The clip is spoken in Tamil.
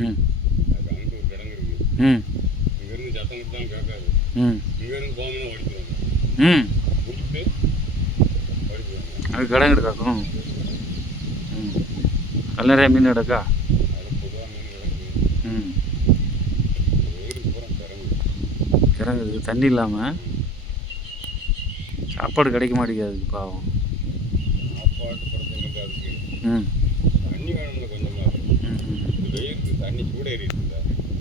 ம் அது அங்கிட்டு ஒரு கிடங்கு இருக்குது. ம் இங்கேருந்து சத்தம் கொடுத்தாலும் கேட்காது. ம் இங்கேருந்து போகணும்னா ஓடிடுவாங்க. ம் விட்டு ஓடிடுவாங்க. அது கிடங்கு இருக்காக்கும். ம் அது நிறைய மீன் கிடக்கா? அதில் பொதுவாக மீன் கிடக்கு. ம் வெயிலுக்கு பூரா கிடங்கு. கிடங்கு இருக்குது தண்ணி இல்லாமல். சாப்பாடு கிடைக்க மாட்டேங்குது அதுக்கு பாவம். சாப்பாட்டு பிரச்சனை தான் அதுக்கு. ம் தண்ணி வேணும்ல கொஞ்சமாக. ம் இந்த வெயிலுக்கு தண்ணி சூடேறிட்டு இருந்தா